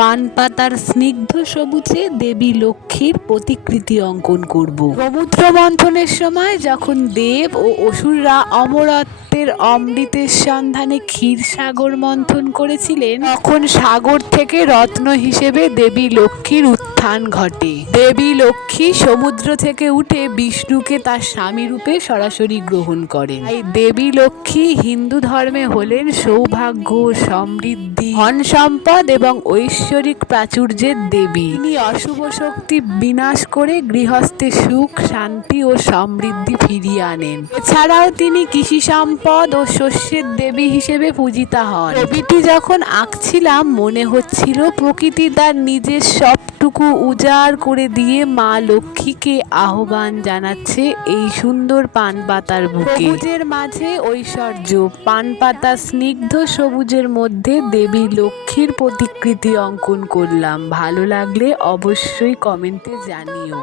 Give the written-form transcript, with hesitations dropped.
পান পাতার স্নিগ্ধ সবুজে দেবী লক্ষ্মীর প্রতিকৃতি অঙ্কন করব। সমুদ্র মন্থনের সময় যখন দেব ও অসুররা অমরত্বের অমৃতের সন্ধানে ক্ষীরসাগর মন্থন করেছিলেন, তখন সাগর থেকে রত্ন হিসেবে দেবী লক্ষ্মীর উত্থান ঘটে। দেবী লক্ষ্মী সমুদ্র থেকে উঠে বিষ্ণুকে তার স্বামী রূপে সরাসরি গ্রহণ করেন। তাই দেবী লক্ষ্মী হিন্দু ধর্মে হলেন সৌভাগ্য, সমৃদ্ধি, ধন সম্পদ এবং ঐশ্বরিক প্রাচুর্যের দেবী। তিনি অশুভ শক্তি বিনাশ করে গৃহস্থে সুখ, শান্তি ও সমৃদ্ধি ফিরিয়ে আনেন। এছাড়াও তিনি কৃষি সম্পদ ও শস্যের দেবী হিসেবে পূজিতা হন। ছবিটি যখন আঁকছিলাম মনে হচ্ছিল প্রকৃতি তার নিজের সবটুকু উজাড় করে দিয়ে মা লক্ষ্মীকে আহ্বান জানাচ্ছে এই সুন্দর পান পাতার বুকে। সবুজের মাঝে ঐশ্বর্য, পান পাতা স্নিগ্ধ সবুজের মধ্যে দেবী লক্ষ্মীর প্রতিকৃতি অঙ্কন করলাম। ভালো লাগলে অবশ্যই কমেন্টে জানিও।